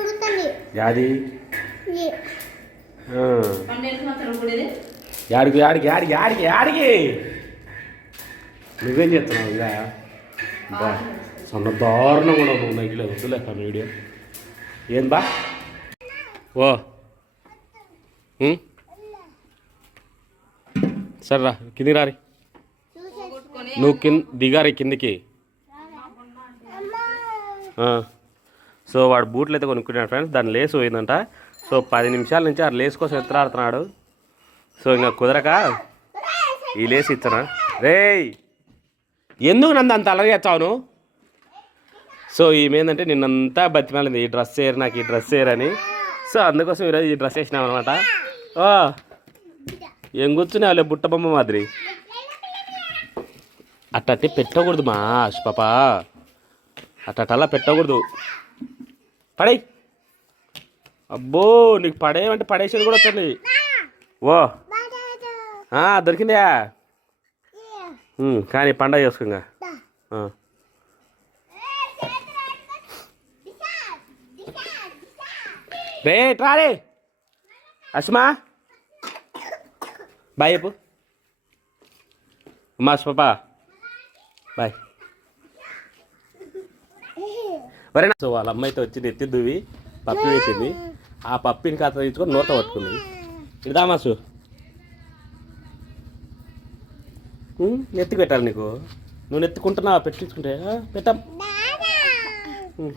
ఉడుతుంది యాది. యాడికి యాడికి యాడికి యాడికి యాడికి. నువ్వేం చేస్తున్నావు ఇంకా బా సన్న దారుణంగా ఉన్నావు నువ్వు నైట్లో వద్దులేక వీడియో. ఏం బా? ఓ. ఉం? సరే రా కిందికి రారి. నువ్వు కింద దిగారి కిందికి. ఆ. సో వాడు బూట్లు అయితే కొనుక్కున్నాడు ఫ్రెండ్స్. దాని లేసు పోయిందంట. సో పది నిమిషాల నుంచి ఆ లేస్ కోసం ఎత్తులాడుతున్నాడు. సో ఇంకా కుదరక ఈ లేస్ ఇచ్చనా? రేయ్! ఎందుకు నన్ను అంత అలరి చేస్తావును సో ఏమేందంటే నిన్నంతా బతిమాలింది. ఈ డ్రెస్ వేయరు నాకు ఈ డ్రెస్ వేయరని సో అందుకోసం ఈరోజు ఈ డ్రెస్ వేసినాం అనమాట ఓ! ఏం కూర్చున్నావులే బుట్ట బొమ్మ మాదిరి? అట్టే పెట్టకూడదు మా పాప. అట్టలా పెట్టకూడదు. పడేయ్. అబ్బో నీకు పడేయమంటే పడేసేది కూడా వస్తుంది. ఓ. దొరికిందా? కానీ పండగ చేసుకోంగా. రే ట్రారే అస్మా బాయ్ చెప్పు. అమ్మా పాపా బాయ్. వరే సో వాళ్ళ అమ్మాయితో వచ్చి ఎత్తి దువ్వి పప్పి పెట్టింది. ఆ పప్పిని కాత తీసుకొని నూత పట్టుకుంది. ఇదా మాసు. ఉమ్, పెట్టాలి నీకు. నువ్వు నెత్తుకుంటున్నావా? పెట్టించుకుంటే పెట్టా.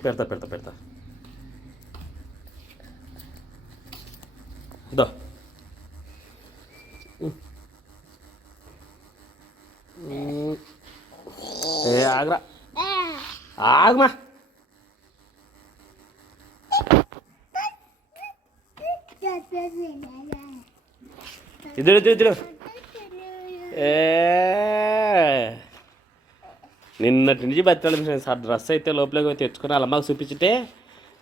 పెడతా పెడతా పెడతా. దో ఏ ఆగ్రా. ఆగమా. ఇద్దరు ఇద్దరు ఇద్దరు ఏ. నిన్నటి నుంచి బతకాలి సార్. డ్రెస్ అయితే లోపలికి పోయి తెచ్చుకొని అమ్మకి చూపించితే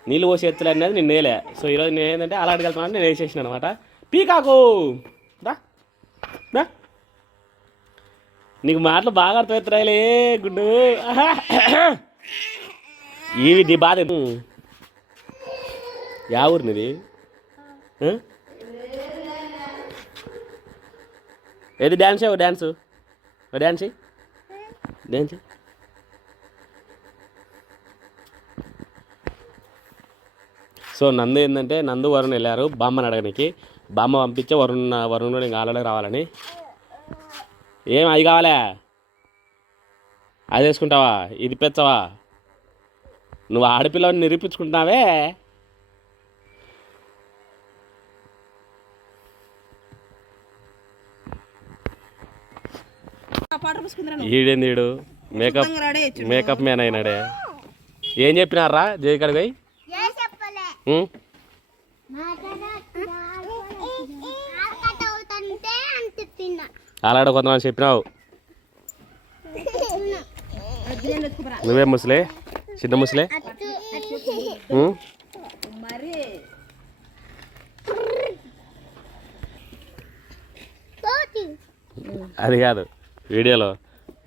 నీళ్ళు పోసి ఎత్తలే అనేది నేను నేలే సో ఈరోజు నేను ఏంటంటే అలా అడగలుగుతున్నాను నేను వేసేసిన అనమాట. పీకాకు. రా నీకు మాటలు బాగా అర్థమవుతున్నాయిలే గుడ్డు. ఇవి నీ బాధ యా ఊరు నీది ఆ? ఏది డ్యాన్స్ ఓ డ్యాన్స్ ఓ డ్యాన్స్ డ్యాన్స్ సో నందు ఏంటంటే నందు వరుణ్ వెళ్ళారు బామ్మని అడగడానికి బామ్మ పంపించే వరుణ్ వరుణ్ ఇంకా ఆల్రెడీ రావాలని. ఏం అది కావాలా? అది వేసుకుంటావా? ఇది పెచ్చవా నువ్వు ఆడపిల్లని నిరూపించుకుంటున్నావే? ఈడేంది ఈడు? మేకప్ మేకప్ మ్యాన్ అయినాడే. ఏం చెప్పినారా జయకర్ తిన్నా అలాడ కొంతమంది చెప్పినావు. నువ్వే ముసలే? చిన్న ముసలే? అది కాదు. వీడియోలో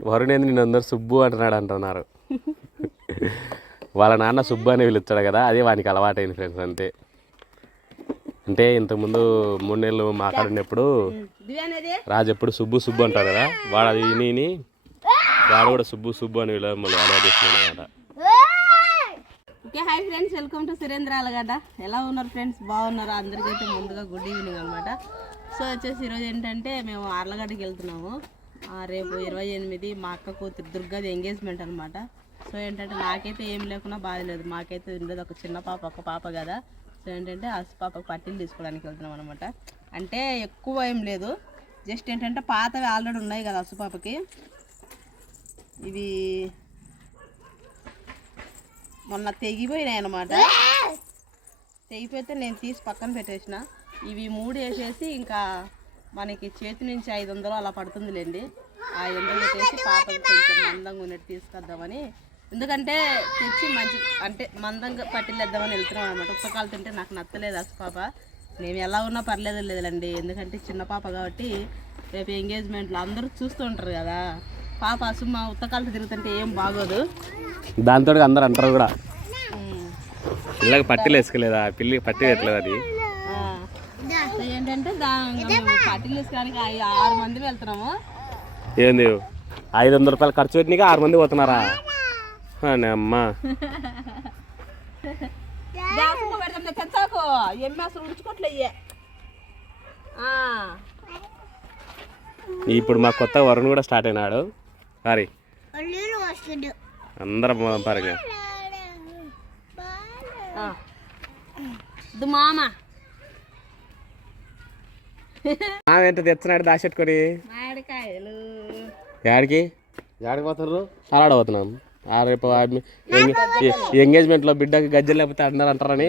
వరుణేంద్ర నేను అందరు సుబ్బు అంటున్నాడు అంటున్నారు. వాళ్ళ నాన్న సుబ్బు అని పిలుస్తాడు కదా అదే వానికి అలవాటైంది ఫ్రెండ్స్ అంతే. అంటే ఇంతకుముందు మూడు నెలలు మాట్లాడినప్పుడు రాజు ఎప్పుడు సుబ్బు సుబ్బు అంటారు కదా వాడు అది విని వాడు కూడా సుబ్బు సుబ్బు అని వీళ్ళు మళ్ళీ అలవాటు చేస్తున్నాడు అనమాట. Okay hi friends welcome to Surendra Alagadda. ఎలా ఉన్నారు ఫ్రెండ్స్? బాగున్నారు? అందరికైతే ముందుగా గుడ్ ఈవినింగ్ అనమాట. సో వచ్చేసి ఈరోజు ఏంటంటే మేము ఆర్లగడ్డకి వెళ్తున్నాము. రేపు ఇరవై ఎనిమిది మా అక్క కూతురు దుర్గది ఎంగేజ్మెంట్ అనమాట సో ఏంటంటే నాకైతే ఏం లేకున్నా బాధ లేదు. మాకైతే ఉండేది. ఒక చిన్న పాప ఒక పాప కదా. సో ఏంటంటే ఆ పాపకు పట్టీలు తీసుకోవడానికి వెళ్తున్నాం అనమాట అంటే ఎక్కువ ఏం లేదు. జస్ట్ ఏంటంటే పాతవి ఆల్రెడీ ఉన్నాయి కదా అసుపాపకి ఇవి మొన్న తెగిపోయినాయి అనమాట తెగిపోతే నేను తీసి పక్కన పెట్టేసిన. ఇవి మూడు వేసేసి ఇంకా మనకి చేతి నుంచి ఐదు వందలు అలా పడుతుందిలేండి. ఆ ఐదు వందలు పెట్టేసి పాపకి కొంచెం మందంగా ఉన్నట్టు తీసుకొద్దామని. ఎందుకంటే తెచ్చి మంచి అంటే మందంగా పట్టిలేద్దామని వెళ్తున్నాం అనమాట ఉత్తకాలు తింటే నాకు నచ్చలేదు అసలు పాప. మేము ఎలా ఉన్నా పర్లేదు లేదండి ఎందుకంటే చిన్న పాప కాబట్టి రేపు ఎంగేజ్మెంట్లో అందరూ చూస్తూ ఉంటారు కదా. పాప అసుమ ఉత్తకాలతో తిరుగుతుంటే ఏం బాగోదు. దాంతో అందరు అంటారు కూడా. పిల్లకి పట్టీలు వేసుకోలేదా? పిల్లికి పట్టి పెట్టలేదు అది? ఏంటంటే దా ఆరు మంది వెళ్తున్నాము. ఏంది? ఐదు వందల రూపాయలు ఖర్చు పెట్టినాక ఆరు మంది పోతున్నారా? అని అమ్మా. తెచ్చాకు ఎమ్మె అసలు ఉడుచుకోవట్లే ఇప్పుడు మా కొత్త వరుణ్ కూడా స్టార్ట్ అయినాడు. సారీ అందరం పరంగా. మామ. ఆమె ఎంత తెచ్చినాడు దాచెట్టుకొని మామిడికాయలు. యాడికి? యాడికి పోతారు అలాడ పోతున్నాం. ఆ రేపు ఎంగేజ్మెంట్లో బిడ్డకి గజ్జలు లేకపోతే అన్నారు అంటారని.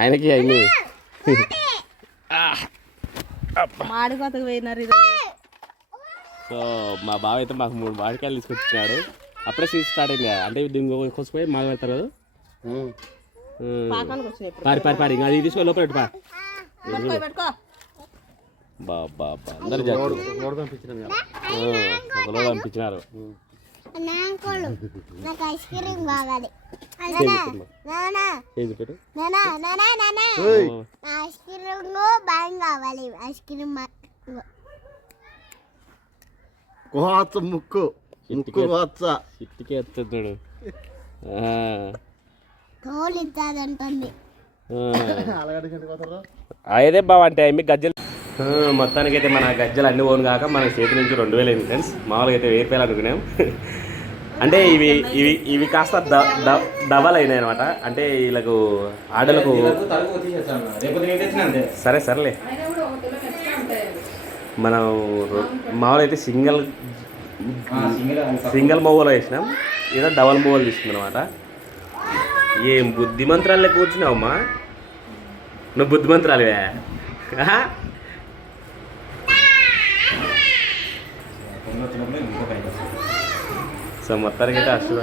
ఆయనకి అయింది సో మా బావ అయితే మాకు మూడు మామిడికాయలు తీసుకొచ్చినాడు. అప్పుడే సీజన్ స్టార్ట్ అయింది. అంటే దీని కోసిపోయి మాకు పెడతారు పారి పారి పారి. ఇంకా అది తీసుకో లోపల పెట్టు పా. పెట్టుకో పెట్టుకో. బా బా బా. అందరు జాగ్రత్త. ఒక లోడ్ పంపించినారు నాకోళ్ళు నాకు ఐస్ క్రీమ్ కావాలి నానా చేసి పెట్టు. నానా నానా నానా. ఓ. నా ఐస్ క్రీమ్ బాగా కావాలి. ఐస్ క్రీమ్ కోచ ముక్కు. ముక్కు కోచ ఇట్టుకే ఇద్దాదంటుంది. అదే బావ అంటే మీకు గజ్జలు? మొత్తానికి అయితే మన గజ్జలు అన్ని ఓన్ కాక మన చేతి నుంచి రెండు వేలు అయింది ఫ్రెండ్స్. మామూలుగా అయితే వెయ్యి రూపాయలు అనుకున్నాం. అంటే ఇవి ఇవి ఇవి కాస్త డబల్ అయినాయి అనమాట అంటే వీళ్ళకు ఆడలకు సరే సరేలే. మనం మామూలు అయితే సింగిల్ సింగిల్ మూవలో వేసినాం. ఏదో డబల్ మూవలు తీసుకుందనమాట ఏం బుద్ధిమంత్రాలే కూర్చున్నావమ్మా? నువ్వు బుద్ధిమంతురాలివే. సో మొత్తానికి అయితే అసలు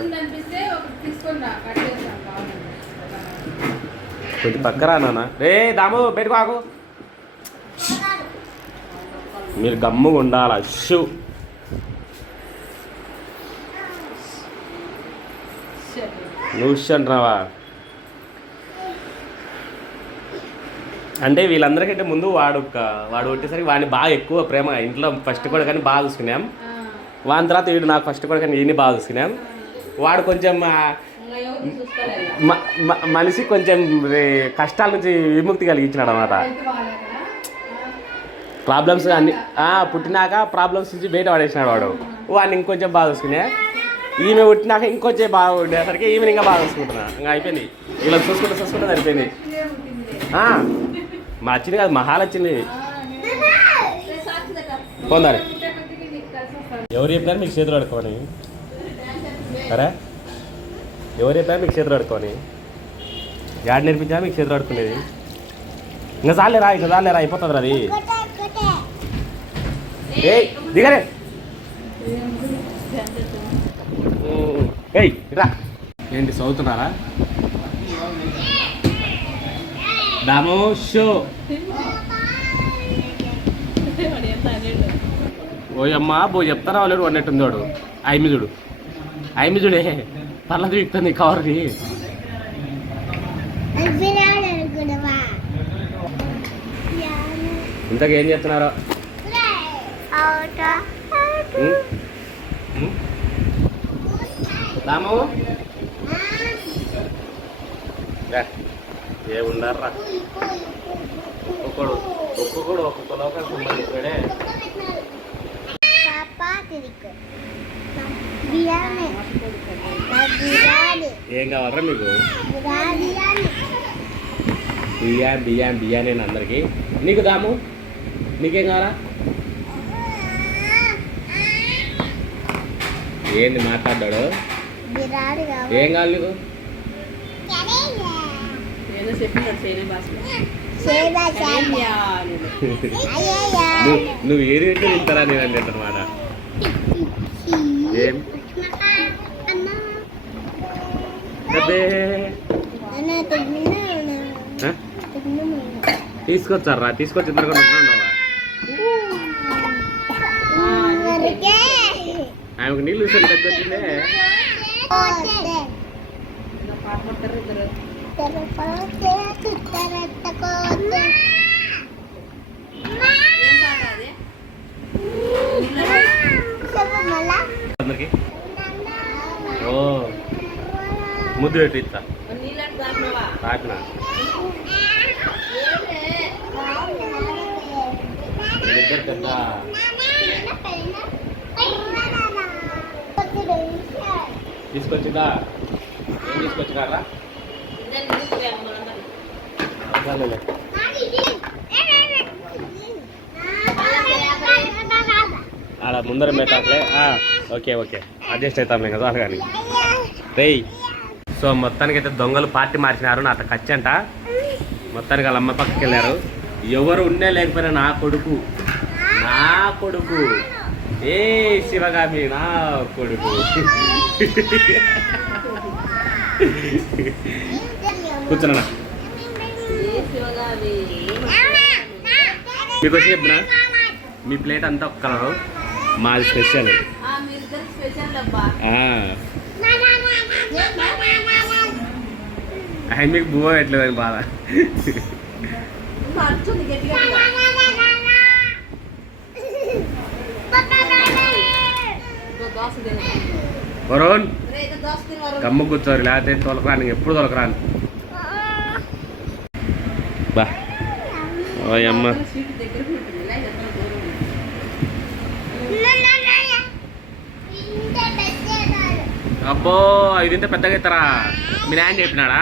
కొంచెం పక్కరా నాన్న. రే దాము బయటకు ఆకు మీరు గమ్ముగా ఉండాలి? షూ. నువ్వు షూ అంటే వీళ్ళందరికంటే ముందు వాడు వాడు కొట్టేసరికి వాడిని బాగా ఎక్కువ ప్రేమ ఇంట్లో ఫస్ట్ కూడా కానీ బాగా చూసుకున్నాం వాని తర్వాత వీడు నాకు ఫస్ట్ కూడా కానీ ఈయన్ని బాగా చూసుకున్నాం వాడు కొంచెం మనిషి కొంచెం కష్టాల నుంచి విముక్తి కలిగించినాడు అనమాట ప్రాబ్లమ్స్ అన్ని పుట్టినాక ప్రాబ్లమ్స్ నుంచి బయట పడేసినాడు వాడు. వాడిని ఇంకొంచెం బాగా చూసుకునే. ఈమె పుట్టినాక ఇంకొంచెం బాగా ఉండేసరికి ఈమె ఇంకా బాగా చూసుకుంటున్నా. ఇంకా అయిపోయింది. ఇలా చూసుకుంటూ చూసుకుంటూ సరిపోయింది. ఆ, మా వచ్చింది కాదు మహాల్ వచ్చింది పొందాలి ఎవరు చెప్పినారు మీకు చేతులు అడుక్కోని సరే? ఎవరు చెప్పినారు మీకు చేతులు అడుక్కోని యాడ్ నేర్పించా మీకు చేతులు అడుక్కునేది ఇంకా చాలేరా ఇంకా చాలేరా అయిపోతుంది అది. దిగరే. ఏయ్ రా. ఏంటి చదువుతున్నారా? దామో షో వాడు ఎంత అనేడు. ఓయమ్మా బో చెప్తారా వాళ్ళు అన్నట్టుంది వాడు ఐమిజుడు. ఐమిజుడే పర్లేదు విక్తుంది అనుకున్నావా ఇంతకు ఏం చేస్తున్నారో? దాము. ఏ ఉండారా ఒక్కొక్కడు ఒక్కొక్కడు ఒక్కొక్క లోకానికి సంబంధించాడే బిర్యానీ. ఏం కావాలరా మీకు? బిర్యానీ. బియ్యాన్ బియ్యాన్ బియ్యానీ అని అందరికి. నీకు దాము. నీకేం కావాలా? ఏంది మాట్లాడ్డాడు ఏం కావాలి నీకు? చెప్పినాడు భాషలో నువ్వు నువ్వు ఏది పెట్టి తింటారా నేను అంటే అనమాట ఏం? తీసుకొచ్చారా? తీసుకొచ్చి ఇద్దరు కూడా ఉంటున్నావా ఆమెకు నీళ్ళు ఇస్తే తగ్గొచ్చిందే పాట పడతారు ఇద్దరు తిరుపతి చిత్తరెత్తకోతే ఏం పాట అది చెప్పు మళ్ళా అందరికి ఓ ముద్దు పెట్టి ఇస్తా నీళ్ళకి దాటినవా తాకిన ఇద్దరు పెద్ద తీసుకొచ్చిందా ఏం తీసుకొచ్చినారా అలా ముందర పెట్టాకలే ఓకే ఓకే. అడ్జస్ట్ అవుతాంలే కదా కానీ రేయ్. సో మొత్తానికి అయితే దొంగలు పార్టీ మార్చినారు. నా అట్లా ఖర్చంట మొత్తానికి వాళ్ళ అమ్మ పక్కకి వెళ్ళారు. ఎవరు ఉండే లేకపోయినా నా కొడుకు. నా కొడుకు. ఏ శివగామి నా కొడుకు. కూర్చున్నా ఏ శివగామి మీకు వచ్చి చెప్పిన? మీ ప్లేట్ అంతా ఒక్క కలరు. మాది స్పెషల్. ఆయన మీకు బువ్వ పెట్టలేదు బాధ వరుణ్. గమ్మ కూర్చోరు లేకపోతే తొలకరాను ఎప్పుడు తొలకరాను. బా. అమ్మ. అబ్బో ఇది ఇంత పెద్దగా అవుతారా? మీ నాయన చెప్పినాడా?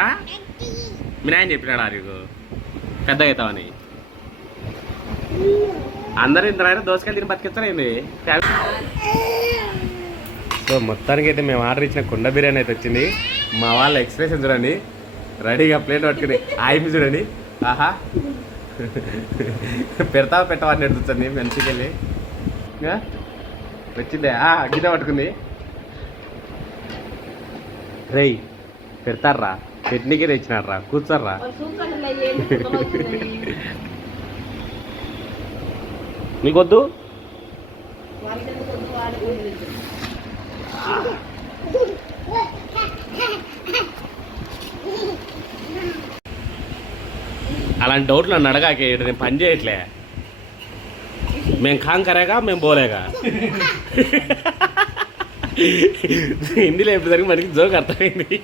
మీ నాయన చెప్పినాడా నీకు పెద్దగా అవుతావని అందరూ ఇంత నాయన దోసకాయలు తిని బతికిస్తారేంది సో మొత్తానికి అయితే మేము ఆర్డర్ ఇచ్చిన కుండ బిర్యానీ అయితే వచ్చింది. మా వాళ్ళ ఎక్స్ప్రెషన్ చూడండి. రెడీగా ప్లేట్ పట్టుకుని ఆయిల్ చూడండి. ఆహా. పెడతావా పెట్టవా అని అడుగుతుంది మంచిగా వెళ్ళి ఆ? వచ్చిందే గిన్నె పట్టుకుంది. రేయ్ పెడతారా చట్నీకి తెచ్చినారా కూర్చోర్రా. వాళ్ళు చూసుకోండి ఇలా ఏంటి కుక్కలు వచ్చినాయి. మీకొద్దు వాళ్ళకి ఎందుకు వద్దు, వాళ్ళకి వద్దు. అలాంటి డౌట్లు నన్ను అడగాకే నేను పని చేయట్లే. మేము కాంకరేగా మేము పోలేగా హిందీలో ఎప్పుడు మనకి జోక్ అర్థమైంది.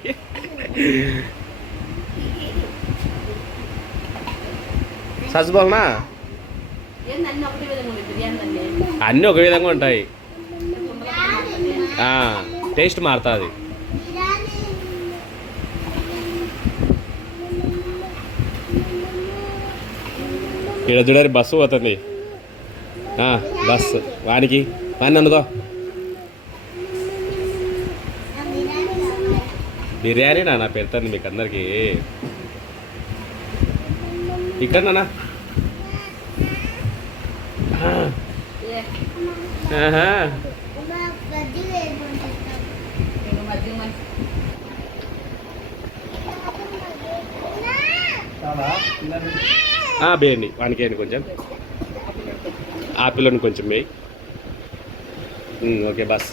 సస్ బోల్నా అన్నీ ఒక విధంగా ఉంటాయి. టేస్ట్ మారుతుంది. ఇక్కడ చూడాలి బస్సు పోతుంది. ఆ, బస్సు వానికి వాడిని అందుకో. బిర్యానీ నాన్న పెడతాను మీకు అందరికీ. ఇక్కడ నాన్న. ఆ, వేయండి వానికేయండి కొంచెం. ఆపిల్ని కొంచెం వేయి. ఓకే బస్.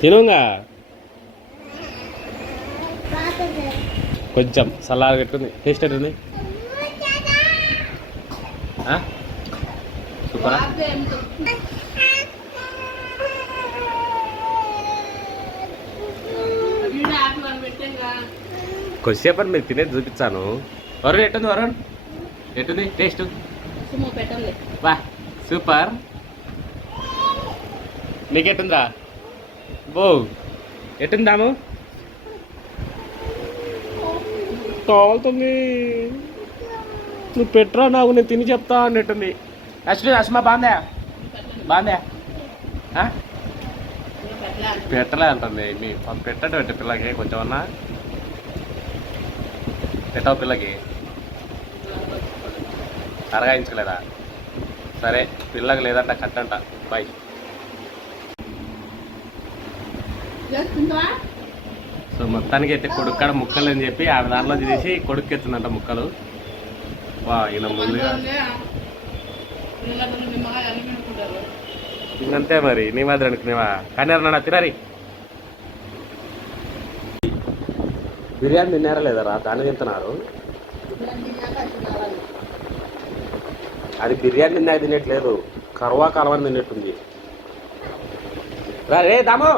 తినంగా? కొంచెం సలాగా పెట్టుకుంది. టేస్ట్ ఎట్టుంది ఆ? కొద్దిసేపు అని మీరు తినేది చూపించాను. వరుణ్ ఎట్టుంది వరుణ్? ఎట్టుంది? టేస్ట్? సుమో పెట్టండి వా సూపర్. నీకెట్టుందా బో ఎట్టుందాము కావాలుతుంది నువ్వు పెట్రా నాకు నేను తిని చెప్తా అన్నట్టుంది. అశ్విని అశ్మ బాగుందా? బాగుందా? పెట్టలే అంటుంది. మీ పెట్టడం అంటే పిల్లకి? కొంచెం అన్నా. పెట్టావు పిల్లకి? అరగాయించలేదా సరే పిల్లకి లేదంట కట్టంట. బాయ్ సో మొత్తానికి అయితే కొడుక్కడ ముక్కలు అని చెప్పి ఆమె దాంట్లో తీసి కొడుకు ఎత్తుందంట ముక్కలు. వా ఈయన ముందుగా ఇంకంతే మరి నీ మాదిరి అనుకునేవా? కానీ అన్న తినరి. బిర్యానీ తిన్నారా లేదరా దాన్ని తింటున్నారు. అది బిర్యానీ తిన్నాక తినట్లేదు. కరువా కాలం తిన్నట్టుంది. రా రే దామో.